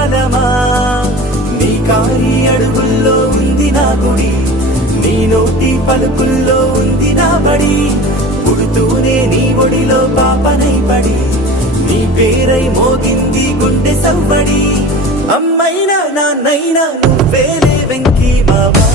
కాలమా నీ కాలి అడుగుల్లో ఉంది నా గుడి నీ నోటి పలుకుల్లో ఉంది నా బడి పుడుతూనే నీ ఒడిలో పాపనై పడి నీ పేరై మోగింది గుండె సవ్వడి అమ్మైనా నాన్నైనా నువ్వేలే వెంకీ బాబా